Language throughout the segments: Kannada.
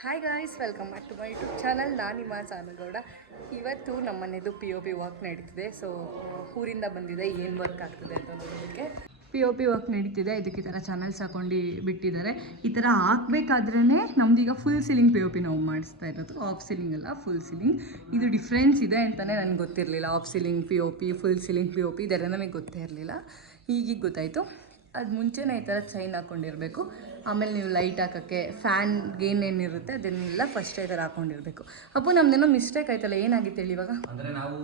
Hi guys, welcome back to my YouTube channel. ನಾನು ನಿಮ್ಮ ಸಾನಗೌಡ. ಇವತ್ತು ನಮ್ಮ ಮನೆಯದು POP ವರ್ಕ್ ನಡೀತಿದೆ. ಸೊ ಊರಿಂದ ಬಂದಿದೆ, ಏನು ವರ್ಕ್ ಆಗ್ತದೆ ಅಂತ ನೋಡೋದಕ್ಕೆ. POP ವರ್ಕ್ ನಡೀತಿದೆ. ಇದಕ್ಕೆ ಈ ಥರ ಚಾನಲ್ಸ್ ಹಾಕೊಂಡು ಬಿಟ್ಟಿದ್ದಾರೆ. ಈ ಥರ ಹಾಕ್ಬೇಕಾದ್ರೇ ನಮ್ದೀಗ ಫುಲ್ ಸೀಲಿಂಗ್ POP ನಾವು ಮಾಡಿಸ್ತಾ ಇರೋದು. ಆಫ್ ಸೀಲಿಂಗ್ ಅಲ್ಲ, ಫುಲ್ ಸೀಲಿಂಗ್. ಇದು ಡಿಫ್ರೆನ್ಸ್ ಇದೆ ಅಂತಲೇ ನನಗೆ ಗೊತ್ತಿರಲಿಲ್ಲ. Of ceiling POP, full ceiling POP ಇದೆಲ್ಲ ನಮಗೆ ಗೊತ್ತೇ ಇರಲಿಲ್ಲ. ಈಗೀಗ ಗೊತ್ತಾಯಿತು. ಅದು ಮುಂಚೆನೇ ಈ ಥರ ಚೈನ್ ಹಾಕ್ಕೊಂಡಿರಬೇಕು. ಆಮೇಲೆ ನೀವು ಲೈಟ್ ಹಾಕೋಕ್ಕೆ ಫ್ಯಾನ್ಗೆ ಏನೇನಿರುತ್ತೆ ಅದನ್ನೆಲ್ಲ ಫಸ್ಟ್ ಈ ಥರ ಹಾಕ್ಕೊಂಡಿರಬೇಕು. ಅಪ್ಪು, ನಮ್ದೇನೋ ಮಿಸ್ಟೇಕ್ ಆಯ್ತಲ್ಲ, ಏನಾಗಿತ್ತು ಹೇಳಿ ಇವಾಗ? ಅಂದರೆ ನಾವು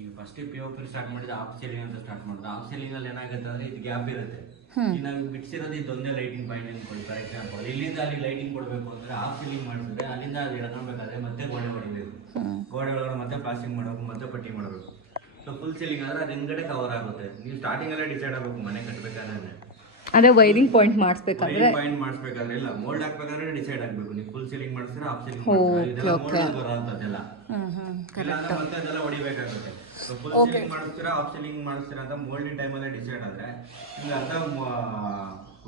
ಈಗ ಫಸ್ಟ್ POP ಸ್ಟಾರ್ಟ್ ಮಾಡಿದ ಆಫ್ ಸೀಲಿಂಗ್ ಅಂತ ಸ್ಟಾರ್ಟ್ ಮಾಡಿದ. ಆಫ್ ಸೀಲಿಂಗ್ ಅಲ್ಲಿ ಏನಾಗುತ್ತೆ ಅಂದರೆ ಇದು ಗ್ಯಾಪ್ ಇರುತ್ತೆ. ನಾವು ಬಿಡಿಸಿರೋದು ಇದೊಂದೇ ಲೈಟಿಂಗ್ ಪಾಯಿಂಟ್ ಅನ್ಕೊಳ್ಳಿ. ಫಾರ್ ಎಕ್ಸಾಂಪಲ್ ಇಲ್ಲಿಂದ ಅಲ್ಲಿ ಲೈಟಿಂಗ್ ಕೊಡಬೇಕು ಅಂದರೆ ಆಫ್ ಸೀಲಿಂಗ್ ಮಾಡಿದ್ರೆ ಅಲ್ಲಿಂದ ಅದು ಎಳ್ಕೊಳ್ಬೇಕಾದ್ರೆ ಮತ್ತೆ ಗೋಡೆ ಹೊಡಿಬೇಕು. ಗೋಡೆ ಒಳಗಡೆ ಮತ್ತೆ ಪ್ಲಾಸ್ಟಿಂಗ್ ಮಾಡಬೇಕು, ಮತ್ತೆ ಪಟ್ಟಿ ಮಾಡಬೇಕು. ಸೊ ಫುಲ್ ಸೀಲಿಂಗ್ ಆದರೆ ಅದು ಹಿಂದ್ಗಡೆ ಕವರ್ ಆಗುತ್ತೆ. ನೀವು ಸ್ಟಾರ್ಟಿಂಗ್ ಅಲ್ಲೇ ಡಿಸೈಡ್ ಆಗಬೇಕು ಮನೆ ಕಟ್ಟಬೇಕಾದ್ರೆ. ಅದೇ ವೈರಿಂಗ್ ಪಾಯಿಂಟ್ ಮಾಡಿಸ್ಬೇಕಾದ್ರೆ ಇಲ್ಲ, ಮೋಲ್ಡ್ ಹಾಕ್ಬೇಕಾದ್ರೆ ಡಿಸೈಡ್ ಆಗಬೇಕು. ನೀವು ಫುಲ್ ಸೀಲಿಂಗ್ ಮಾಡಿಸಿದ್ರೆ ಆಫ್ ಸೀಲಿಂಗ್ ಬರೋಂಥದ್ದೆಲ್ಲ ಮತ್ತೆ ಅದೆಲ್ಲ ಹೊಡಿಬೇಕಾಗುತ್ತೆ. ಫುಲ್ ಸೀಲಿಂಗ್ ಮಾಡಿಸ್ತೀರಾ ಆಫ್ ಸೀಲಿಂಗ್ ಮಾಡಿಸ್ತೀರಾ ಅಂತ ಮೋಲ್ಡಿನ ಟೈಮಲ್ಲೇ ಡಿಸೈಡ್ ಆದರೆ ನಿಮ್ಗೆ ಅರ್ಧ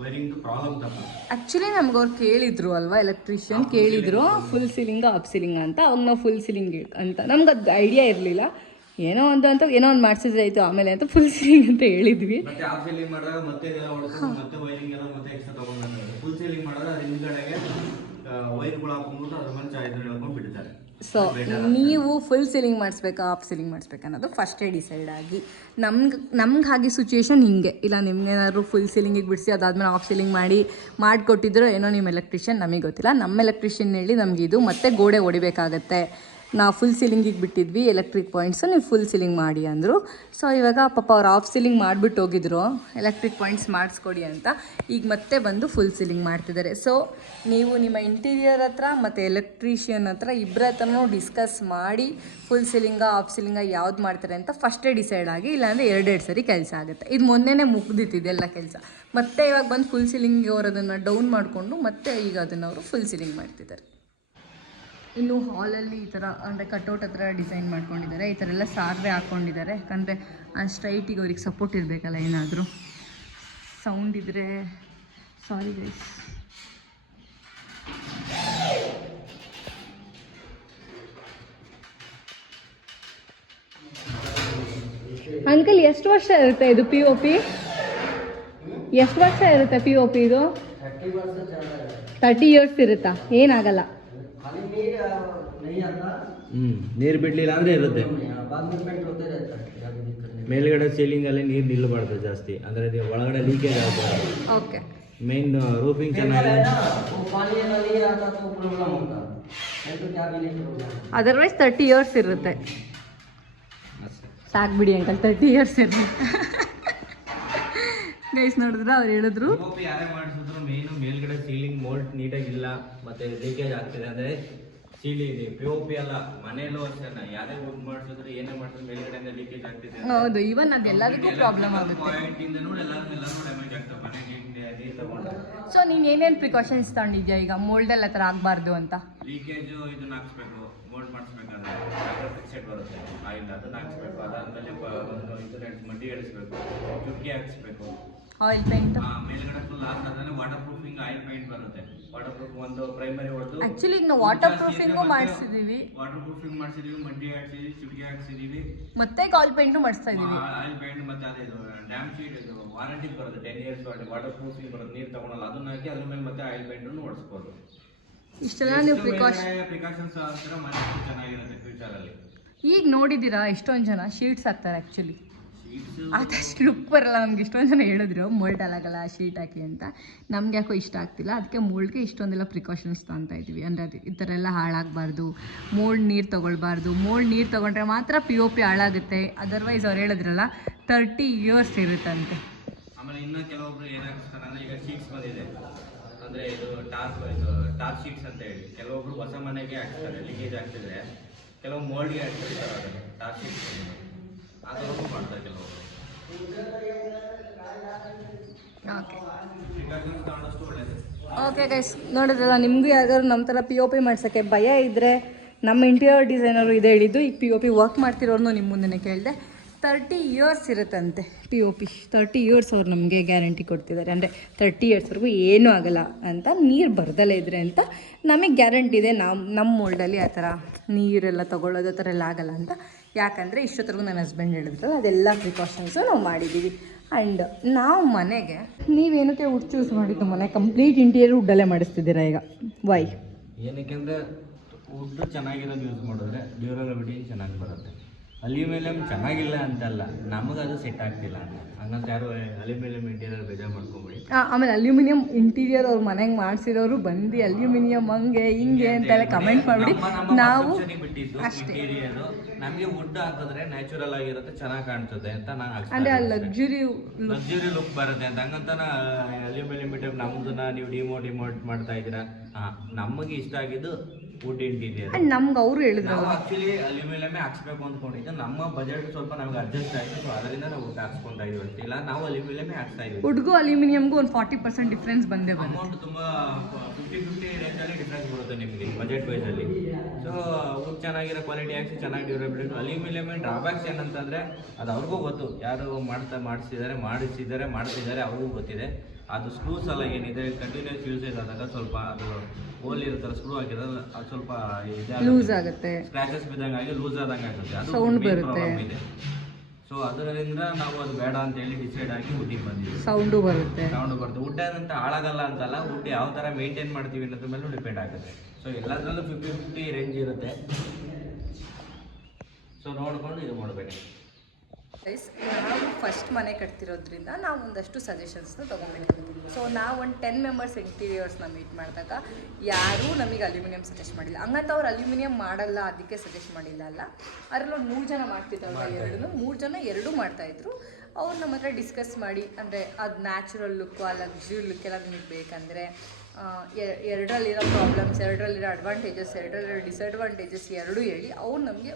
ವೈರಿಂಗ್ ಪ್ರಾಬ್ಲಮ್ ತಪ್ಪು. ಆ್ಯಕ್ಚುಲಿ ನಮ್ಗೆ ಅವ್ರು ಕೇಳಿದ್ರು ಅಲ್ವಾ, ಎಲೆಕ್ಟ್ರಿಷಿಯನ್ ಕೇಳಿದ್ರು ಫುಲ್ ಸೀಲಿಂಗ್ ಆಫ್ ಸೀಲಿಂಗ್ ಅಂತ. ಅವಾಗ ನಾವು ಫುಲ್ ಸೀಲಿಂಗ್ ಅಂತ ನಮ್ಗೆ ಅದು ಐಡಿಯಾ ಇರಲಿಲ್ಲ. ಏನೋ ಒಂದು ಮಾಡಿಸಿದ್ರೆ ಆಯಿತು ಆಮೇಲೆ ಅಂತ ಫುಲ್ ಸೀಲಿಂಗ್ ಅಂತ ಹೇಳಿದ್ವಿ. ಮತ್ತೆ ಆಫ್ ಸೀಲಿಂಗ್ ಮಾಡಿದಾಗ ಮತ್ತೆ ಇದೆಲ್ಲ ಹೊಡ್ಕೊಂಡು ಮತ್ತೆ ವೈರಿಂಗ್ ಎಲ್ಲ ಮತ್ತೆ ಎಕ್ಸ್ಟ್ರಾ ತಗೊಂಡು ಫುಲ್ ಸೀಲಿಂಗ್ ಮಾಡಿದ್ರೆ ಅದು ಹಿಂದ್ಗಡೆಗೆ ವೈರ್ಗಳು ಹಾಕೊಂಡ್ಬಿಟ್ಟು ಅದ್ರ ಮಂಚ ಇದನ್ನ ಹೇಳ್ಕೊಂಡು ಬಿಡ್ತಾರೆ. ಸೊ ನೀವು ಫುಲ್ ಸೀಲಿಂಗ್ ಮಾಡಿಸ್ಬೇಕಾ ಆಫ್ ಸೀಲಿಂಗ್ ಮಾಡಿಸ್ಬೇಕಾ ಅನ್ನೋದು ಫಸ್ಟೇ ಡಿಸೈಡ್ ಆಗಿ. ನಮ್ಗೆ ಹಾಗೆ ಸಿಚುವೇಶನ್ ಹಿಂಗೆ ಇಲ್ಲ. ನಿಮ್ಗೇನಾದ್ರು ಫುಲ್ ಸೀಲಿಂಗಿಗೆ ಬಿಡಿಸಿ ಅದಾದ್ಮೇಲೆ ಆಫ್ ಸೀಲಿಂಗ್ ಮಾಡಿಕೊಟ್ಟಿದ್ರು ಏನೋ ನಿಮ್ಮ ಎಲೆಕ್ಟ್ರಿಷಿಯನ್, ನಮಗೆ ಗೊತ್ತಿಲ್ಲ. ನಮ್ಮ ಎಲೆಕ್ಟ್ರಿಷಿಯನ್ ಹೇಳಿ ನಮಗೆ ಇದು ಮತ್ತೆ ಗೋಡೆ ಹೊಡಿಬೇಕಾಗತ್ತೆ, ನಾವು ಫುಲ್ ಸೀಲಿಂಗಿಗೆ ಬಿಟ್ಟಿದ್ವಿ ಎಲೆಕ್ಟ್ರಿಕ್ ಪಾಯಿಂಟ್ಸು, ನೀವು ಫುಲ್ ಸೀಲಿಂಗ್ ಮಾಡಿ ಅಂದರು. ಸೊ ಇವಾಗ ಪಾಪ ಅವ್ರು ಆಫ್ ಸೀಲಿಂಗ್ ಮಾಡಿಬಿಟ್ಟು ಹೋಗಿದ್ರು ಎಲೆಕ್ಟ್ರಿಕ್ ಪಾಯಿಂಟ್ಸ್ ಮಾಡಿಸ್ಕೊಡಿ ಅಂತ. ಈಗ ಮತ್ತೆ ಬಂದು ಫುಲ್ ಸೀಲಿಂಗ್ ಮಾಡ್ತಿದ್ದಾರೆ. ಸೊ ನೀವು ನಿಮ್ಮ ಇಂಟೀರಿಯರ್ ಹತ್ರ ಮತ್ತು ಎಲೆಕ್ಟ್ರಿಷಿಯನ್ ಹತ್ರ ಇಬ್ಬರ ಹತ್ರನೂ ಡಿಸ್ಕಸ್ ಮಾಡಿ ಫುಲ್ ಸೀಲಿಂಗ ಆಫ್ ಸೀಲಿಂಗ ಯಾವ್ದು ಮಾಡ್ತಾರೆ ಅಂತ ಫಸ್ಟೇ ಡಿಸೈಡ್ ಆಗಿ, ಇಲ್ಲಾಂದರೆ ಎರಡೆರಡು ಸರಿ ಕೆಲಸ ಆಗುತ್ತೆ. ಇದು ಮೊನ್ನೆನೇ ಮುಗ್ದಿತ್ತಿದೆಲ್ಲ ಕೆಲಸ. ಮತ್ತೆ ಇವಾಗ ಬಂದು ಫುಲ್ ಸೀಲಿಂಗ್ ಅವರು ಅದನ್ನು ಡೌನ್ ಮಾಡಿಕೊಂಡು ಮತ್ತೆ ಈಗ ಅದನ್ನು ಅವರು ಫುಲ್ ಸೀಲಿಂಗ್ ಮಾಡ್ತಿದ್ದಾರೆ. ಇನ್ನು ಹಾಲಲ್ಲಿ ಈ ಥರ ಅಂದರೆ ಕಟ್ಔಟ್ ಹತ್ರ ಡಿಸೈನ್ ಮಾಡ್ಕೊಂಡಿದ್ದಾರೆ. ಈ ಥರ ಎಲ್ಲ ಸಾರ್ವೆ ಹಾಕ್ಕೊಂಡಿದ್ದಾರೆ. ಯಾಕಂದರೆ ಆ ಸ್ಟ್ರೈಟಿಗೆ ಅವ್ರಿಗೆ ಸಪೋರ್ಟ್ ಇರಬೇಕಲ್ಲ, ಏನಾದರೂ ಸೌಂಡ್ ಇದ್ದರೆ ಸಾರಿ ಗೈಸ್. ಅಂಕಲ್, ಎಷ್ಟು ವರ್ಷ ಇರುತ್ತೆ ಇದು POP? ಎಷ್ಟು ವರ್ಷ ಇರುತ್ತೆ POP ಇದು? 30 ಇಯರ್ಸ್ ಇರುತ್ತಾ? ಏನಾಗಲ್ಲ. ನೀರು ಬಿಡ್ಲಿಲ್ಲ ಅಂದ್ರೆ ಇರುತ್ತೆ. ಮೇಲ್ಗಡೆ ಸೀಲಿಂಗ್ ಅಲ್ಲಿ ನೀರು ನಿಲ್ಲಬಾರ್ದು ಜಾಸ್ತಿ, ಅಂದ್ರೆ ಒಳಗಡೆ ಲೀಕೇಜ್ ಆಗಬಾರ್ದು. ಓಕೆ, ಮೇನ್ ರೂಫಿಂಗ್ ಚೆನ್ನಾಗಿದೆ. ಅದರ್ವೈಸ್ 30 ಇಯರ್ಸ್ ಇರುತ್ತೆ. ಸಾಕ್ಬಿಡಿ ಅಂಕಲ್, 30 ಇಯರ್ಸ್ ಇರುತ್ತೆ. ಗೈಸ್ ನೋಡಿದ್ರೆ ಅವ್ರು ಹೇಳಿದ್ರು ಯಾರೇ ಮಾಡಿಸಿದ್ರು ಮೇನು ಮೇಲ್ಗಡೆ ಸೀಲಿಂಗ್ ಮೋಲ್ಡ್ ನೀಟಾಗಿಲ್ಲ ಮತ್ತೆ ಲೀಕೇಜ್ ಆಗ್ತಿದೆ. ಅಂದ್ರೆ ಸೀಲಿಂಗ್ POP ಅಲ್ಲ, ಮನೆಯಲ್ಲೂ ಅಷ್ಟೇ ಯಾರೇ ವುಡ್ ಮಾಡಿಸಿದ್ರು ಏನೇ ಮಾಡಿಸಿದ್ರು ಮೇಲ್ಗಡೆ ಲೀಕೇಜ್ ಆಗ್ತಿದೆ. ಹೌದು, ಇವನ್ ಅದೆಲ್ಲದಕ್ಕೂ ಪ್ರಾಬ್ಲಮ್ ಆಗುತ್ತೆ. ಪಾಯಿಂಟ್ ಇಂದ ನೋಡಿ ಎಲ್ಲರೂ ಡ್ಯಾಮೇಜ್ ಆಗ್ತದೆ ಮನೆಗೆ ನೀರು ತಗೊಂಡು. ಸೊ ನೀನು ಏನೇನು ಪ್ರಿಕಾಷನ್ಸ್ ತಗೊಂಡಿದ್ಯಾ ಈಗ ಮೋಲ್ಡೆಲ್ಲ ಥರ ಆಗಬಾರ್ದು ಅಂತ? ಲೀಕೇಜು ಇದನ್ನ ಹಾಕ್ಸ್ಬೇಕು, ಮೋಲ್ಡ್ ಮಾಡಿಸ್ಬೇಕಾದ್ರೆ ಫಿಕ್ಸೆಡ್ ಬರುತ್ತೆ ಆಯಿಲ್, ಅದನ್ನ ಹಾಕ್ಸ್ಬೇಕು. ಅದಾದ್ಮೇಲೆ ಒಂದು ಇನ್ಸುಲೆನ್ಸ್ ಮಡ್ಡಿ ಎಳಿಸ್ಬೇಕು, ಚುಕ್ಕಿ ಹಾಕ್ಸ್ಬೇಕು, ಆಯಿಲ್ ಪೇಂಟ್ ಮೇಲ್ಗಡೆ ಫುಲ್ ಹಾಕಿದ್ರೆ ವಾಟರ್ ಪ್ರೂಫಿಂಗ್ ಆಯಿಲ್ ಪೇಂಟ್ ಬರುತ್ತೆ. ವಾಟರ್ ಪ್ರೂಫ್ ಒಂದು ಪ್ರೈಮರಿ ಹೊಡೆದು ಆಕ್ಚುಲಿ ಈಗ ನಾವು ವಾಟರ್ ಪ್ರೂಫಿಂಗು ಮಾಡಿಸಿದೀವಿ, ವಾಟರ್ ಪ್ರೂಫಿಂಗ್ ಮಾಡಿಸಿದೀವಿ, ಮಡ್ಡಿ ಹಾಕ್ಸಿದೀವಿ, ಚುಕ್ಕಿ ಹಾಕ್ಸಿದೀವಿ, ಮತ್ತೆ ಆಯಿಲ್ ಪೇಂಟು ಮಾಡಿಸ್ತಾ ಇದೀವಿ. ಆಯಿಲ್ ಪೇಂಟ್ ಮತ್ತೆ ಅದೇ ಇದು ಡ್ಯಾಮ್ ಶೀಟ್ ಇದು ವಾರಂಟಿ ಬರುತ್ತೆ 10 ಇಯರ್ಸ್ ವಾಟರ್ ಪ್ರೂಫಿಂಗ್ ಬರುತ್ತೆ, ನೀರು ತಗೊಳಲ್ಲ. ಅದನ್ನ ಹಾಕಿ ಅದ್ರ ಮೇಲೆ ಮತ್ತೆ ಆಯಿಲ್ ಪೇಂಟನ್ನು ಹೊಡಿಸ್ಬೋದು. ಇಷ್ಟೆಲ್ಲ ನೀವು ಪ್ರಿಕಾಷನ್ಸ್ ಅಂತಾರೆ, ಮನೆ ಚೆನ್ನಾಗಿರುತ್ತೆ ಫ್ಯೂಚರ್ ಅಲ್ಲಿ. ಈಗ ನೋಡಿದ್ದೀರಾ ಎಷ್ಟೊಂದು ಜನ ಶೀಟ್ಸ್ ಹಾಕ್ತಾರೆ. ಆ್ಯಕ್ಚುಲಿ ಅದಷ್ಟು ಲುಕ್ ಬರಲ್ಲ ನಮ್ಗೆ. ಇಷ್ಟೊಂದು ಜನ ಹೇಳಿದ್ರು ಮೋಲ್ಡ್ ಅಲಾಗಲ್ಲ ಶೀಟ್ ಹಾಕಿ ಅಂತ. ನಮ್ಗೆ ಯಾಕೋ ಇಷ್ಟ ಆಗ್ತಿಲ್ಲ. ಅದಕ್ಕೆ ಮೋಲ್ಡ್ಗೆ ಇಷ್ಟೊಂದೆಲ್ಲ ಪ್ರಿಕಾಷನ್ಸ್ ತೊಗೊತಾ ಇದ್ವಿ. ಅಂದರೆ ಅದು ಈ ಥರ ಎಲ್ಲ ಹಾಳಾಗಬಾರ್ದು, ಮೋಲ್ಡ್ ನೀರು ತೊಗೊಳ್ಬಾರ್ದು. ಮೋಲ್ಡ್ ನೀರು ತೊಗೊಂಡ್ರೆ ಮಾತ್ರ POP ಹಾಳಾಗುತ್ತೆ. ಅದರ್ವೈಸ್ ಅವ್ರು ಹೇಳಿದ್ರಲ್ಲ 30 ಇಯರ್ಸ್ ಇರುತ್ತಂತೆ. ಆಮೇಲೆ ಇನ್ನೂ ಕೆಲವೊಬ್ರು ಏನಾಗ್ತಾರೆ ಅಂದರೆ ಈಗ ಶೀಟ್ಸ್ ಬಂದಿದೆ ಅಂದರೆ ಇದು ಟಾಪ್ ಶೀಟ್ಸ್ ಅಂತ ಹೇಳಿ ಕೆಲವೊಬ್ರು ಹೊಸ ಮನೆಗೆ ಹಾಕ್ತಾರೆ. ಲೀಕೇಜ್ ಆಗ್ತಿದ್ರೆ ಕೆಲವು ಮೋಲ್ಡ್ಗೆ ಹಾಕ್ತಿರ್ತಾರೆ ಟಾಪ್ ಶೀಟ್ಸ್, ಅದನ್ನು ಮಾಡ್ತಾರೆ ಕೆಲವರು. ಓಕೆ ಗೈಸ್, ನೋಡಿದ್ರಲ್ಲ, ನಿಮಗೂ ಯಾವ್ದಾದ್ರು ನಮ್ಮ ಥರ POP ಮಾಡ್ಸೋಕ್ಕೆ ಭಯ ಇದ್ದರೆ ನಮ್ಮ ಇಂಟೀರಿಯರ್ ಡಿಸೈನರು ಇದೆ ಹೇಳಿದ್ದು. ಈಗ POP ವರ್ಕ್ ಮಾಡ್ತಿರೋರ್ನು ನಿಮ್ಮ ಮುಂದೆ ಕೇಳಿದೆ. 30 ಇಯರ್ಸ್ ಇರುತ್ತಂತೆ POP. 30 ಇಯರ್ಸ್ ಅವ್ರು ನಮಗೆ ಗ್ಯಾರಂಟಿ ಕೊಡ್ತಿದ್ದಾರೆ. ಅಂದರೆ 30 ಇಯರ್ಸ್ವರೆಗೂ ಏನೂ ಆಗಲ್ಲ ಅಂತ, ನೀರು ಬರ್ದಲೇ ಇದ್ರೆ ಅಂತ ನಮಗೆ ಗ್ಯಾರಂಟಿ ಇದೆ. ನಮ್ಮ ಮೋಲ್ಡಲ್ಲಿ ಆ ಥರ ನೀರೆಲ್ಲ ತೊಗೊಳ್ಳೋದು ಆ ಥರ ಎಲ್ಲ ಆಗಲ್ಲ ಅಂತ. ಯಾಕಂದರೆ ಇಷ್ಟೊತ್ತರೆಗೂ ನನ್ನ ಹಸ್ಬೆಂಡ್ ಹೇಳಿದ್ರು ಅದೆಲ್ಲ ಪ್ರಿಕಾಷನ್ಸು ನಾವು ಮಾಡಿದ್ದೀವಿ. ಆ್ಯಂಡ್ ನಾವು ಮನೆಗೆ ನೀವೇನಕ್ಕೆ ವುಡ್ ಚೂಸ್ ಮಾಡಿದ್ದು? ಮನೆ ಕಂಪ್ಲೀಟ್ ಇಂಟೀರಿಯರ್ ವುಡ್ಡಲ್ಲೇ ಮಾಡಿಸ್ತಿದ್ದೀರಾ ಈಗ, ವೈ? ಏನಕ್ಕೆ ಅಂದರೆ ವುಡ್ ಚೆನ್ನಾಗಿರೋದು ಯೂಸ್ ಮಾಡಿದ್ರೆ ಡ್ಯೂರಬಿಲಿಟಿ ಚೆನ್ನಾಗಿ ಬರುತ್ತೆ. ಅಲ್ಯೂಮಿನಿಯಂ ಚೆನ್ನಾಗಿಲ್ಲ ಅಂತಲ್ಲ, ನಮಗದು ಸೆಟ್ ಆಗ್ತಿಲ್ಲ ಅಂತ. ಹಂಗಂತ ಯಾರು ಅಲ್ಯೂಮಿನಿಯಂ ಇಂಟೀರಿಯರ್ ಬೇಜಾರು ಮಾಡ್ಕೊಂಬಿಡಿ. ಆಮೇಲೆ ಅಲ್ಯೂಮಿನಿಯಂ ಇಂಟೀರಿಯರ್ ಅವ್ರು ಮನೆಗೆ ಮಾಡಿಸಿದವರು ಬಂದು ಅಲ್ಯೂಮಿನಿಯಂ ಹಂಗೆ ಹಿಂಗೆ ಅಂತೆಲ್ಲ ಕಮೆಂಟ್ ಮಾಡಿ ನಾವು ಅಷ್ಟೇ ಇಂಟೀರಿಯರು ನಮಗೆ ವುಡ್ ಹಾಕಿದ್ರೆ ನ್ಯಾಚುರಲ್ ಆಗಿರುತ್ತೆ, ಚೆನ್ನಾಗಿ ಕಾಣ್ತದೆ ಅಂತ ನಾನು ಅಂದರೆ ಆ ಲಕ್ಸುರಿ ಲುಕ್ ಬರುತ್ತೆ ಅಂತ. ಹಂಗಂತ ಅಲ್ಯೂಮಿನಿಯಂ ಇಂಟೀರಿಯರ್ ನಮ್ದನ್ನ ನೀವು ಡಿಮೋಟ್ ಮಾಡ್ತಾ ಇದ್ದೀರಾ. ನಮಗೆ ಇಷ್ಟ ಆಗಿದ್ದು ವುಡ್ ಇಂಟೀರಿಯರ್. ನಮ್ಗೆ ಅವರು ಹೇಳಿದ್ರು ನಾವು ಆಕ್ಚುಲಿ ಅಲ್ಯೂಮಿನಿಯಮೇ ಹಾಕ್ಸ್ಬೇಕು ಅಂದ್ಕೊಂಡಿದ್ದು. ನಮ್ಮ ಬಜೆಟ್ ಸ್ವಲ್ಪ ನಮ್ಗೆ ಅಡ್ಜಸ್ಟ್ ಆಯಿತು, ಸೊ ಅದರಿಂದ ನಾವು ವುಡ್ ಹಾಕ್ಸ್ಕೊಂತಾ ಇದೀವಿ ಅಂತಿಲ್ಲ, ನಾವು ಅಲ್ಯೂಮಿನಿಯಮೇ ಹಾಕ್ತಾ ಇದೀವಿ. ವುಡ್ಗೂ ಅಲ್ಯೂಮಿನಿಯಮ್ಗೂ ಒಂದು 40% ಡಿಫ್ರೆನ್ಸ್ ಬಂದೇ ಬಂತು. ಅಮೌಂಟ್ ತುಂಬ 50-50 ರೇಂಜಲ್ಲಿ ಡಿಫ್ರೆನ್ಸ್ ಬರುತ್ತೆ ನಿಮಗೆ ಬಜೆಟ್ ವೈಸಲ್ಲಿ. ಸೊ ವುಡ್ ಚೆನ್ನಾಗಿರೋ ಕ್ವಾಲಿಟಿ ಹಾಕಿ ಚೆನ್ನಾಗಿ ಡ್ಯೂರಬಿಲಿಟಿ. ಅಲ್ಯೂಮಿನಿಯಮ್ ಡ್ರಾಬ್ಯಾಕ್ಸ್ ಏನಂತಂದರೆ ಅದು ಅವ್ರಿಗೂ ಗೊತ್ತು, ಯಾರು ಮಾಡಿಸಿದ್ದಾರೆ ಮಾಡ್ತಿದ್ದಾರೆ ಅವ್ರಿಗೂ ಗೊತ್ತಿದೆ. ಅದು ಸ್ಕ್ರೂಸ್ ಎಲ್ಲ ಏನಿದೆ ಕಂಟಿನ್ಯೂಸ್ ಯೂಸೇಜ್ ಆದಾಗ ಸ್ವಲ್ಪ ಅದು ಹೋಲ್ ಇರುತ್ತಲ್ಲ, ಸ್ಕ್ರೂ ಹಾಕಿದ್ರೆ ಅದು ಸ್ವಲ್ಪ ಲೂಸ್ ಆಗುತ್ತೆ, ಸ್ಕ್ರಾಚಸ್ ಬಿದ್ದಂಗೆ ಲೂಸ್ ಆದಂಗೆ ಆಗುತ್ತೆ, ಅದು ಸೌಂಡ್ ಬರುತ್ತೆ. ಸೊ ಅದರಿಂದ ನಾವು ಅದು ಬೇಡ ಅಂತ ಹೇಳಿ ಡಿಸೈಡ್ ಆಗಿ ವುಡ್ಡಿಗೆ ಬಂದಿದ್ದೀವಿ. ಸೌಂಡು ಬರುತ್ತೆ. ವುಡ್ ಏನಂತ ಹಾಳಾಗಲ್ಲ ಅಂತಲ್ಲ, ವುಡ್ ಯಾವ ಥರ ಮೇಂಟೈನ್ ಮಾಡ್ತೀವಿ ಅನ್ನೋದ್ರ ಮೇಲೂ ಡಿಪೆಂಡ್ ಆಗುತ್ತೆ. ಸೊ ಎಲ್ಲದರಲ್ಲೂ 50-50 ರೇಂಜ್ ಇರುತ್ತೆ. ಸೊ ನೋಡ್ಕೊಂಡು ಇದು ಮಾಡಬೇಕು. ನಾವು ಫಸ್ಟ್ ಮನೆ ಕಟ್ತಿರೋದ್ರಿಂದ ನಾವು ಒಂದಷ್ಟು ಸಜೆಷನ್ಸ್ನ ತೊಗೊಬೇಕು. ಸೊ ನಾವು ಒಂದು 10 ಮೆಂಬರ್ಸ್ ಇಂಟೀರಿಯರ್ಸ್ನ ಮೀಟ್ ಮಾಡಿದಾಗ ಯಾರೂ ನಮಗೆ ಅಲ್ಯೂಮಿನಿಯಂ ಸಜೆಸ್ಟ್ ಮಾಡಿಲ್ಲ. ಹಂಗಂತ ಅವ್ರು ಅಲ್ಯೂಮಿನಿಯಂ ಮಾಡಲ್ಲ ಅದಕ್ಕೆ ಸಜೆಸ್ಟ್ ಮಾಡಿಲ್ಲ ಅಲ್ಲ. ಅದರಲ್ಲಿ ಒಂದು 3 ಜನ ಮಾಡ್ತಿದ್ದವ್ರು, 3 ಜನ ಎರಡೂ ಮಾಡ್ತಾಯಿದ್ರು. ಅವ್ರು ನಮ್ಮ ಹತ್ರ ಡಿಸ್ಕಸ್ ಮಾಡಿ, ಅಂದರೆ ಅದು ನ್ಯಾಚುರಲ್ ಲುಕ್ಕು ಆ ಲಕ್ಸುರಿ ಲುಕ್ ಎಲ್ಲ ನಿಮಗೆ ಬೇಕಂದರೆ ಎರಡರಲ್ಲಿರೋ ಪ್ರಾಬ್ಲಮ್ಸ್, ಎರಡರಲ್ಲಿರೋ ಅಡ್ವಾಂಟೇಜಸ್, ಎರಡರಲ್ಲಿರೋ ಡಿಸಡ್ವಾಂಟೇಜಸ್ ಎರಡೂ ಹೇಳಿ ಅವ್ರು ನಮಗೆ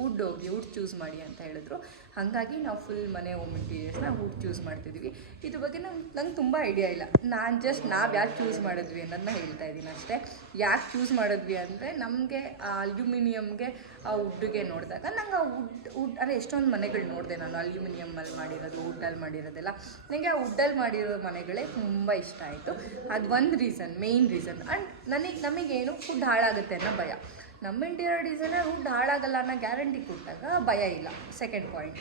ವುಡ್ ಚೂಸ್ ಮಾಡಿ ಅಂತ ಹೇಳಿದ್ರು. ಹಾಗಾಗಿ ನಾವು ಫುಲ್ ಮನೆ ಹೋಮ್ ಇಂಟೀರಿಯರ್ಸ್ನ ವುಡ್ ಚೂಸ್ ಮಾಡ್ತಿದ್ವಿ. ಇದ್ರ ಬಗ್ಗೆ ನಂಗೆ ತುಂಬ ಐಡಿಯಾ ಇಲ್ಲ. ನಾವು ಯಾಕೆ ಚೂಸ್ ಮಾಡಿದ್ವಿ ಅನ್ನೋದನ್ನ ಹೇಳ್ತಾ ಇದ್ದೀನಿ ಅಷ್ಟೇ. ಯಾಕೆ ಚೂಸ್ ಮಾಡಿದ್ವಿ ಅಂದರೆ ನಮಗೆ ಆ ಅಲ್ಯೂಮಿನಿಯಮ್ಗೆ ಆ ವುಡ್ಗೆ ನೋಡಿದಾಗ ನಂಗೆ ಆ ವುಡ್ ಅಂದರೆ ಎಷ್ಟೊಂದು ಮನೆಗಳು ನೋಡಿದೆ ನಾನು, ಅಲ್ಯೂಮಿನಿಯಮ್ಮಲ್ಲಿ ಮಾಡಿರೋದು, ವುಡ್ಡಲ್ಲಿ ಮಾಡಿರೋದೆಲ್ಲ. ನನಗೆ ಆ ವುಡ್ಡಲ್ಲಿ ಮಾಡಿರೋ ಮನೆಗಳೇ ತುಂಬ ಇಷ್ಟ ಆಯಿತು. ಅದು ಒಂದು ರೀಸನ್, ಮೇಯ್ನ್ ರೀಸನ್. ಆ್ಯಂಡ್ ನಮಗೇನು ಫುಡ್ ಹಾಳಾಗುತ್ತೆ ಅನ್ನೋ ಭಯ. ನಮ್ಮ ಇಂಟೀರಿಯರ್ ಡಿಸೈನರ್ ವುಡ್ ಹಾಳಾಗಲ್ಲ ಅನ್ನೋ ಗ್ಯಾರಂಟಿ ಕೊಟ್ಟಾಗ ಭಯ ಇಲ್ಲ. ಸೆಕೆಂಡ್ ಪಾಯಿಂಟ್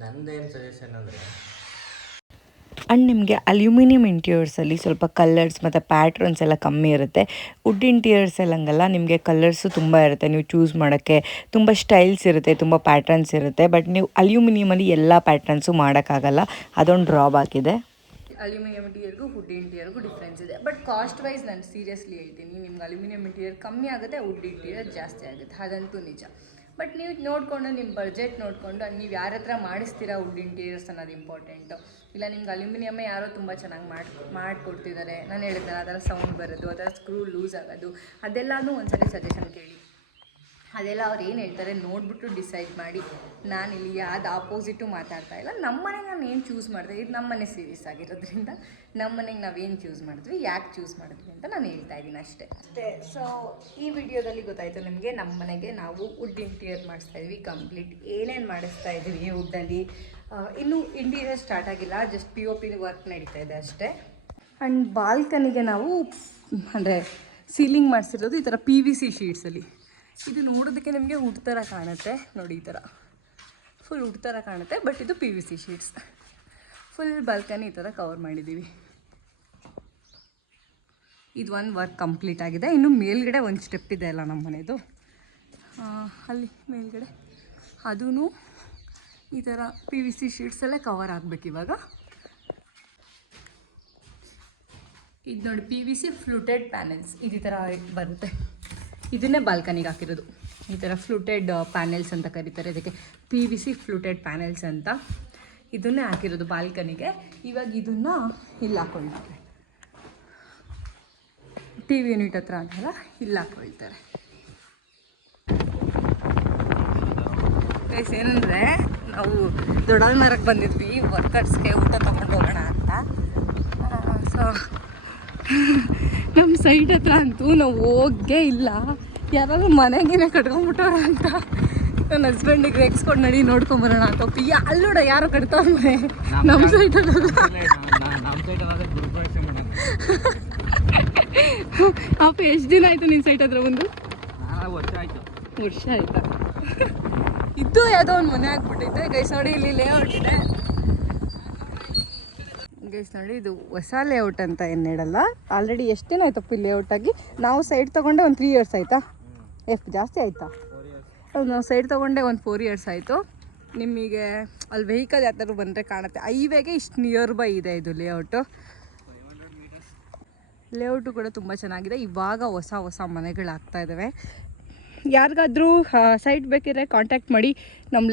ನಂದೇನು ಸಜೆಷನ್ ಅಂದರೆ, ಆ್ಯಂಡ್ ನಿಮಗೆ ಅಲ್ಯೂಮಿನಿಯಂ ಇಂಟೀರಿಯರ್ಸಲ್ಲಿ ಸ್ವಲ್ಪ ಕಲರ್ಸ್ ಮತ್ತು ಪ್ಯಾಟ್ರನ್ಸ್ ಎಲ್ಲ ಕಮ್ಮಿ ಇರುತ್ತೆ. ವುಡ್ ಇಂಟೀರಿಯರ್ಸ್ ಎಲ್ಲ ಹಂಗಲ್ಲ, ನಿಮಗೆ ಕಲರ್ಸು ತುಂಬ ಇರುತ್ತೆ, ನೀವು ಚೂಸ್ ಮಾಡೋಕ್ಕೆ ತುಂಬ ಸ್ಟೈಲ್ಸ್ ಇರುತ್ತೆ, ತುಂಬ ಪ್ಯಾಟ್ರನ್ಸ್ ಇರುತ್ತೆ. ಬಟ್ ನೀವು ಅಲ್ಯೂಮಿನಿಯಮಲ್ಲಿ ಎಲ್ಲ ಪ್ಯಾಟ್ರನ್ಸು ಮಾಡೋಕ್ಕಾಗಲ್ಲ, ಅದೊಂದು ಡ್ರಾಬ್ಯಾಕ್ ಇದೆ. ಅಲ್ಯೂಮಿನಿಯಂ ಇಂಟೀರಿಯರ್ಗೂ ವುಡ್ ಇಂಟೀರಿಯರ್ಗೂ ಡಿಫ್ರೆನ್ಸ್ ಇದೆ. ಬಟ್ ಕಾಸ್ಟ್ ವೈಸ್ ನಾನು ಸೀರಿಯಸ್ಲಿ ಹೇಳ್ತೀನಿ, ನಿಮ್ಗೆ ಅಲ್ಯೂಮಿನಿಯಂ ಇಂಟೀರಿಯರ್ ಕಮ್ಮಿ ಆಗುತ್ತೆ, ವುಡ್ ಇಂಟೀರಿಯರ್ ಜಾಸ್ತಿ ಆಗುತ್ತೆ, ಅದಂತೂ ನಿಜ. ಬಟ್ ನೀವು ನೋಡಿಕೊಂಡು ನಿಮ್ಮ ಬಜೆಟ್ ನೋಡಿಕೊಂಡು ನೀವು ಯಾರ ಹತ್ರ ಮಾಡಿಸ್ತೀರಾ ವುಡ್ ಇಂಟೀರಿಯರ್ಸ್ ಅನ್ನೋದು ಇಂಪಾರ್ಟೆಂಟು. ಇಲ್ಲ ನಿಮ್ಗೆ ಅಲ್ಯೂಮಿನಿಯಮ್ಮೇ ಯಾರೋ ತುಂಬ ಚೆನ್ನಾಗಿ ಮಾಡಿಕೊಡ್ತಿದ್ದಾರೆ, ನಾನು ಹೇಳಿದ್ನಲ್ಲ ಅದರ ಸೌಂಡ್ ಬರೋದು, ಅದರ ಸ್ಕ್ರೂ ಲೂಸ್ ಆಗೋದು, ಅದೆಲ್ಲನೂ ಒಂದ್ಸಲ ಸಜೆಷನ್ ಕೇಳಿ. ಅದೆಲ್ಲ ಅವ್ರು ಏನು ಹೇಳ್ತಾರೆ ನೋಡಿಬಿಟ್ಟು ಡಿಸೈಡ್ ಮಾಡಿ. ನಾನಿಲ್ಲಿ ಯಾವ್ದು ಆಪೋಸಿಟು ಮಾತಾಡ್ತಾ ಇಲ್ಲ. ನಮ್ಮ ಮನೆಗೆ ನಾನು ಏನು ಚೂಸ್ ಮಾಡಿದೆ, ಇದು ನಮ್ಮ ಮನೆ ಸೀರೀಸ್ ಆಗಿರೋದ್ರಿಂದ ನಮ್ಮ ಮನೆಗೆ ನಾವೇನು ಚೂಸ್ ಮಾಡಿದ್ವಿ, ಯಾಕೆ ಚೂಸ್ ಮಾಡಿದ್ವಿ ಅಂತ ನಾನು ಹೇಳ್ತಾ ಇದ್ದೀನಿ ಅಷ್ಟೇ. ಸೊ ಈ ವಿಡಿಯೋದಲ್ಲಿ ಗೊತ್ತಾಯಿತು ನಿಮಗೆ ನಮ್ಮ ಮನೆಗೆ ನಾವು ವುಡ್ ಇಂಟೀರಿಯರ್ ಮಾಡಿಸ್ತಾಯಿದ್ವಿ ಕಂಪ್ಲೀಟ್. ಏನೇನು ಮಾಡಿಸ್ತಾ ಇದ್ದೀವಿ ವುಡ್ಡಲ್ಲಿ. ಇನ್ನೂ ಇಂಟೀರಿಯರ್ ಸ್ಟಾರ್ಟ್ ಆಗಿಲ್ಲ, ಜಸ್ಟ್ POP ವರ್ಕ್ ನಡೀತಾ ಇದೆ ಅಷ್ಟೇ. ಆ್ಯಂಡ್ ಬಾಲ್ಕನಿಗೆ ನಾವು ಅಂದರೆ ಸೀಲಿಂಗ್ ಮಾಡಿಸಿರೋದು ಈ ಥರ PVC ಶೀಟ್ಸಲ್ಲಿ. ಇದು ನೋಡೋದಕ್ಕೆ ನಿಮಗೆ ವುಡ್ ಥರ ಕಾಣುತ್ತೆ ನೋಡಿ, ಈ ಥರ ಫುಲ್ ವುಡ್ ಥರ ಕಾಣುತ್ತೆ. ಬಟ್ ಇದು PVC ಶೀಟ್ಸ್. ಫುಲ್ ಬಾಲ್ಕನಿ ಈ ಥರ ಕವರ್ ಮಾಡಿದ್ದೀವಿ. ಇದು ಒಂದು ವರ್ಕ್ ಕಂಪ್ಲೀಟ್ ಆಗಿದೆ. ಇನ್ನು ಮೇಲ್ಗಡೆ ಒಂದು ಸ್ಟೆಪ್ ಇದೆ ಅಲ್ಲ ನಮ್ಮ ಮನೆಯದು, ಅಲ್ಲಿ ಮೇಲ್ಗಡೆ ಅದೂ ಈ ಥರ PVC ಶೀಟ್ಸಲ್ಲೇ ಕವರ್ ಆಗಬೇಕು ಇವಾಗ. ಇದು ನೋಡಿ PVC ಫ್ಲೂಟೆಡ್ ಪ್ಯಾನೆಲ್ಸ್ ಇದು ಈ ಥರ ಬರುತ್ತೆ. ಇದನ್ನೇ ಬಾಲ್ಕನಿಗೆ ಹಾಕಿರೋದು. ಈ ಥರ ಫ್ಲೂಟೆಡ್ ಪ್ಯಾನೆಲ್ಸ್ ಅಂತ ಕರೀತಾರೆ, ಇದಕ್ಕೆ PVC ಫ್ಲೂಟೆಡ್ ಪ್ಯಾನೆಲ್ಸ್ ಅಂತ. ಇದನ್ನೇ ಹಾಕಿರೋದು ಬಾಲ್ಕನಿಗೆ. ಇವಾಗ ಇದನ್ನು ಇಲ್ಲಿ ಹಾಕ್ಕೊಳ್ತಾರೆ, TV ಯೂನಿಟ್ ಹತ್ರ ಅಂತಲ್ಲ ಇಲ್ಲಿ ಹಾಕ್ಕೊಳ್ತಾರೆ. ಪ್ಲೇಸ್ ಏನಂದರೆ ನಾವು ದೊಡ್ಡಲ್ಮರಕ್ಕೆ ಬಂದಿದ್ವಿ ವರ್ಕರ್ಸ್ಗೆ ಊಟ ತೊಗೊಂಡು ಹೋಗೋಣ ಅಂತ. ಸೊ ನಮ್ಮ ಸೈಟ್ ಹತ್ರ ಅಂತೂ ನಾವು ಹೋಗೇ ಇಲ್ಲ. ಯಾರಾದ್ರೂ ಮನೆಗೇನೆ ಕಟ್ಕೊಂಡ್ಬಿಟ್ಟವ್ರ ಅಂತ ನನ್ನ ಹಸ್ಬೆಂಡಿಗೆ ರೇಗಿಸ್ಕೊಂಡು ನಡಿ ನೋಡ್ಕೊಂಬರೋಣ ಅಂತ ಹೋಗ್ತೀವಿ. ಅಲ್ಲಿ ನೋಡ ಯಾರೋ ಕಟ್ತಾವ್ರೆ ನಮ್ಮ ಸೈಡ್ ಅಪ್ಪ ಎಷ್ಟು ದಿನ ಆಯ್ತು ನಿನ್ನ ಸೈಟ್ ಹತ್ರ ಒಂದು ವರ್ಷ ಆಯ್ತಾ? ಇದು ಯಾವುದೋ ಒಂದು ಮನೆ ಆಗ್ಬಿಟ್ಟೈತೆ ಗೈಸ್. ನೋಡಿ ಇಲ್ಲಿ ಲೇಔಟ್ ಇದೆ ಗೈಸ್. ನೋಡಿ ಇದು ಹೊಸ ಲೇಔಟ್ ಅಂತ ಏನು ಹೇಳಲ್ಲ. ಆಲ್ರೆಡಿ ಎಷ್ಟು ದಿನ ಆಯ್ತಪ್ಪ ಈ ಲೇಔಟ್ ಆಗಿ? ನಾವು ಸೈಡ್ ತೊಗೊಂಡೆ ಒಂದು 3 years ಆಯಿತಾ? ಜಾಸ್ತಿ ಆಯಿತಾ? ನಾವು ಸೈಡ್ ತೊಗೊಂಡೆ ಒಂದು 4 years ಆಯಿತು. ನಿಮಗೆ ಅಲ್ಲಿ ವೆಹಿಕಲ್ ಯಾವ ಥರ ಬಂದರೆ ಕಾಣುತ್ತೆ. ಹೈವೇಗೆ ಇಷ್ಟು ನಿಯರ್ ಬೈ ಇದೆ ಇದು ಲೇಔಟು. ಲೇಔಟು ಕೂಡ ತುಂಬ ಚೆನ್ನಾಗಿದೆ. ಇವಾಗ ಹೊಸ ಹೊಸ ಮನೆಗಳಾಗ್ತಾ ಇದ್ದಾವೆ. ಯಾರಿಗಾದ್ರೂ ಸೈಟ್ ಬೇಕಿದ್ರೆ ಕಾಂಟ್ಯಾಕ್ಟ್ ಮಾಡಿ. ನಮ್ಮ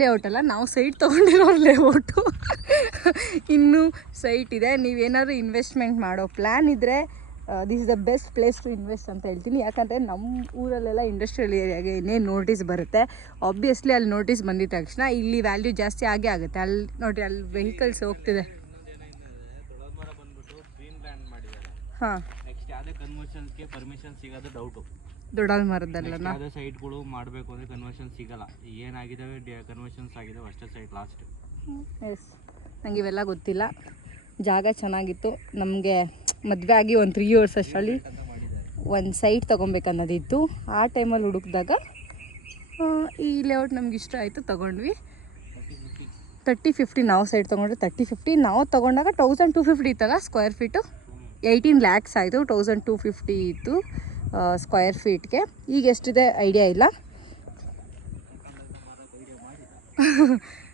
ಲೇಔಟಲ್ಲ, ನಾವು ಸೈಟ್ ತೊಗೊಂಡಿರೋ ಲೇಔಟು ಇನ್ನೂ ಸೈಟ್ ಇದೆ. ನೀವೇನಾದ್ರು ಇನ್ವೆಸ್ಟ್ಮೆಂಟ್ ಮಾಡೋ ಪ್ಲ್ಯಾನ್ ಇದ್ದರೆ this is the best place to invest ಅಂತ ಹೇಳ್ತೀನಿ. ಯಾಕಂದರೆ ನಮ್ಮ ಊರಲ್ಲೆಲ್ಲ ಇಂಡಸ್ಟ್ರಿಯಲ್ ಏರಿಯಾಗೆ ಇನ್ನೇನು ನೋಟಿಸ್ ಬರುತ್ತೆ. ಆಬ್ವಿಯಸ್ಲಿ ಅಲ್ಲಿ ನೋಟಿಸ್ ಬಂದಿದ ತಕ್ಷಣ ಇಲ್ಲಿ ವ್ಯಾಲ್ಯೂ ಜಾಸ್ತಿ ಆಗೇ ಆಗುತ್ತೆ. ಅಲ್ಲಿ ನೋಡಿ ಅಲ್ಲಿ ವೆಹಿಕಲ್ಸ್ ಹೋಗ್ತಿದೆ. ಹಾಂ, ನೆಕ್ಸ್ಟ್ ಯಾವುದೇ ಕನ್ವರ್ಷನ್ಸ್ಗೆ ಪರ್ಮಿಷನ್ ಸಿಗೋದು ಡೌಟು. ದೊಡ್ಡಲ್ ಮರದಲ್ಲ ಯಾವುದೇ ಸೈಟ್ಗಳು ಮಾಡಬೇಕು ಅಂದರೆ ಕನ್ವರ್ಷನ್ ಸಿಗಲ್ಲ. ಏನಾಗಿದ್ದಾವೆ ಕನ್ವರ್ಷನ್ಸ್ ಆಗಿದ್ದಾವೆ ಅಷ್ಟೇ ಸೈಟ್ ಲಾಸ್ಟ್. ಎಸ್, ನನಗೆ ಇವೆಲ್ಲ ಗೊತ್ತಿಲ್ಲ. ಜಾಗ ಚೆನ್ನಾಗಿತ್ತು. ನಮಗೆ ಮದುವೆ ಆಗಿ ಒಂದು 3 years ಅಷ್ಟರಲ್ಲಿ ಒಂದು ಸೈಟ್ ತೊಗೊಬೇಕನ್ನೋದಿತ್ತು. ಆ ಟೈಮಲ್ಲಿ ಹುಡುಕಿದಾಗ ಈ ಲೇಔಟ್ ನಮ್ಗೆ ಇಷ್ಟ ಆಯಿತು, ತೊಗೊಂಡ್ವಿ. 30-50 ನಾವು ಸೈಟ್ ತೊಗೊಂಡ್ರೆ 30-50 ನಾವು ತೊಗೊಂಡಾಗ 1250 ಇತ್ತಲ್ಲ ಸ್ಕ್ವೇರ್ ಫೀಟು. 18 lakhs ಆಯಿತು. 1250 ಇತ್ತು ಸ್ಕ್ವೇರ್ ಫೀಟ್ಗೆ. ಈಗ ಎಷ್ಟಿದೆ ಐಡಿಯಾ ಇಲ್ಲ.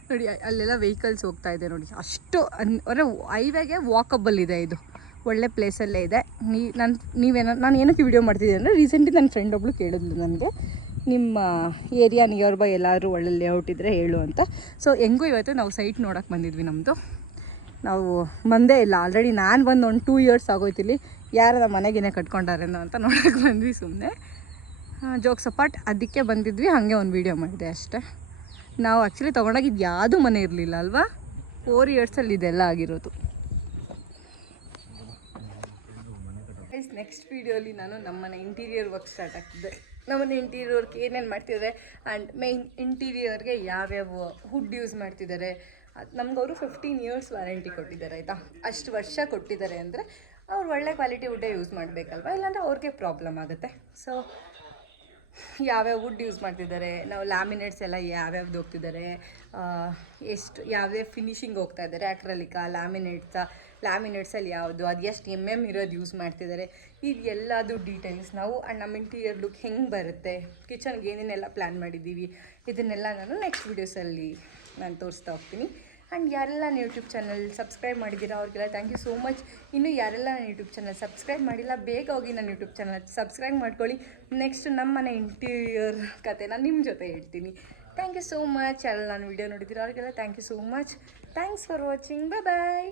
ನೋಡಿ ಅಲ್ಲೆಲ್ಲ ವೆಹಿಕಲ್ಸ್ ಹೋಗ್ತಾ ಇದೆ ನೋಡಿ. ಅಷ್ಟು ಅಂದರೆ ಹೈವೇಗೆ ವಾಕಬಲ್ ಇದೆ. ಇದು ಒಳ್ಳೆ ಪ್ಲೇಸಲ್ಲೇ ಇದೆ. ನಾನು ಏನಕ್ಕೆ ವಿಡಿಯೋ ಮಾಡ್ತಿದ್ದೆ ಅಂದರೆ ರೀಸೆಂಟ್ಲಿ ನನ್ನ ಫ್ರೆಂಡ್ ಒಬ್ಬಳು ಕೇಳಿದ್ಲು ನನಗೆ, ನಿಮ್ಮ ಏರಿಯಾ ನಿಯರ್ ಬೈ ಎಲ್ಲಾದರೂ ಒಳ್ಳೆ ಲೇಔಟ್ ಇದ್ದರೆ ಹೇಳು ಅಂತ. ಸೊ ಹೆಂಗೂ ಇವತ್ತು ನಾವು ಸೈಟ್ ನೋಡೋಕ್ಕೆ ಬಂದಿದ್ವಿ. ನಮ್ಮದು ನಾವು ಬಂದೇ ಇಲ್ಲ. ಆಲ್ರೆಡಿ ನಾನು ಬಂದು ಒಂದು 2 years ಆಗೋಯ್ತಿಲ್ಲಿ. ಯಾರು ನಮ್ಮ ಮನೆಗೇನೆ ಕಟ್ಕೊಂಡಾರೇನೋ ಅಂತ ನೋಡೋಕ್ಕೆ ಬಂದ್ವಿ ಸುಮ್ಮನೆ. ಜೋಕ್ ಸಪಾಟ್ ಅದಕ್ಕೆ ಬಂದಿದ್ವಿ. ಹಾಗೆ ಒಂದು ವೀಡಿಯೋ ಮಾಡಿದೆ ಅಷ್ಟೇ. ನಾವು ಆ್ಯಕ್ಚುಲಿ ತೊಗೊಂಡಾಗಿದ್ದು ಯಾವುದೂ ಮನೆ ಇರಲಿಲ್ಲ ಅಲ್ವಾ? 4 yearsಲ್ಲಿ ಇದೆಲ್ಲ ಆಗಿರೋದು. ನೆಕ್ಸ್ಟ್ ವೀಡಿಯೋಲಿ ನಾನು ನಮ್ಮನೆ ಇಂಟೀರಿಯರ್ ವರ್ಕ್ ಸ್ಟಾರ್ಟ್ ಆಗ್ತಿದೆ. ನಮ್ಮನೆ ಇಂಟೀರಿಯರ್ ವರ್ಕ್ ಏನೇನು ಮಾಡ್ತಿದ್ದಾರೆ ಆ್ಯಂಡ್ ಮೇನ್ ಇಂಟೀರಿಯರ್ಗೆ ಯಾವ್ಯಾವ ವುಡ್ ಯೂಸ್ ಮಾಡ್ತಿದ್ದಾರೆ. ನಮ್ಗೆ ಅವರು 15 years ವ್ಯಾರಂಟಿ ಕೊಟ್ಟಿದ್ದಾರೆ ಆಯಿತಾ. ಅಷ್ಟು ವರ್ಷ ಕೊಟ್ಟಿದ್ದಾರೆ ಅಂದರೆ ಅವ್ರು ಒಳ್ಳೆ ಕ್ವಾಲಿಟಿ ವುಡ್ಡೇ ಯೂಸ್ ಮಾಡಬೇಕಲ್ವ, ಇಲ್ಲಾಂದರೆ ಅವ್ರಿಗೆ ಪ್ರಾಬ್ಲಮ್ ಆಗುತ್ತೆ. ಸೊ ಯಾವ್ಯಾವ ವುಡ್ ಯೂಸ್ ಮಾಡ್ತಿದ್ದಾರೆ, ನಾವು ಲ್ಯಾಮಿನೇಟ್ಸ್ ಎಲ್ಲ ಯಾವ್ಯಾವ್ದು ಹೋಗ್ತಿದ್ದಾರೆ, ಎಷ್ಟು ಯಾವುದೇ ಫಿನಿಷಿಂಗ್ ಹೋಗ್ತಾ ಇದ್ದಾರೆ, ಅಕ್ರಲಿಕಾ ಲ್ಯಾಮಿನೇಟ್ಸಲ್ಲಿ ಯಾವುದು, ಅದು ಎಷ್ಟು ಇರೋದು ಯೂಸ್ ಮಾಡ್ತಿದ್ದಾರೆ, ಇದು ಎಲ್ಲದು ಡೀಟೇಲ್ಸ್ ನಾವು ಆ್ಯಂಡ್ ನಮ್ಮ ಇಂಟೀರಿಯರ್ ಲುಕ್ ಹೆಂಗೆ ಬರುತ್ತೆ, ಕಿಚನ್ಗೆ ಏನೇನೆಲ್ಲ ಪ್ಲ್ಯಾನ್ ಮಾಡಿದ್ದೀವಿ, ಇದನ್ನೆಲ್ಲ ನಾನು ನೆಕ್ಸ್ಟ್ ವೀಡಿಯೋಸಲ್ಲಿ ನಾನು ತೋರಿಸ್ತಾ ಹೋಗ್ತೀನಿ. ಆ್ಯಂಡ್ ಯಾರೆಲ್ಲ ನನ್ನ ಯೂಟ್ಯೂಬ್ ಚಾನಲ್ ಸಬ್ಸ್ಕ್ರೈಬ್ ಮಾಡಿದ್ದೀರಾ ಅವ್ರಿಗೆಲ್ಲ ಥ್ಯಾಂಕ್ ಯು ಸೋ ಮಚ್. ಇನ್ನೂ ಯಾರೆಲ್ಲ ನನ್ನ ಯೂಟ್ಯೂಬ್ ಚಾನಲ್ ಸಬ್ಸ್ಕ್ರೈಬ್ ಮಾಡಿಲ್ಲ ಬೇಗ ಹೋಗಿ ನನ್ನ ಯೂಟ್ಯೂಬ್ ಚಾನಲ್ ಸಬ್ಸ್ಕ್ರೈಬ್ ಮಾಡ್ಕೊಳ್ಳಿ. ನೆಕ್ಸ್ಟ್ ನಮ್ಮನೆ ಇಂಟೀರಿಯರ್ ಕತೆನ ನಿಮ್ಮ ಜೊತೆ ಹೇಳ್ತೀನಿ. Thank you so much. ಯಾರೆಲ್ಲ ನಾನು ವೀಡಿಯೋ ನೋಡಿದ್ದೀರಾ ಅವ್ರಿಗೆಲ್ಲ thank you so much. Thanks for watching. Bye.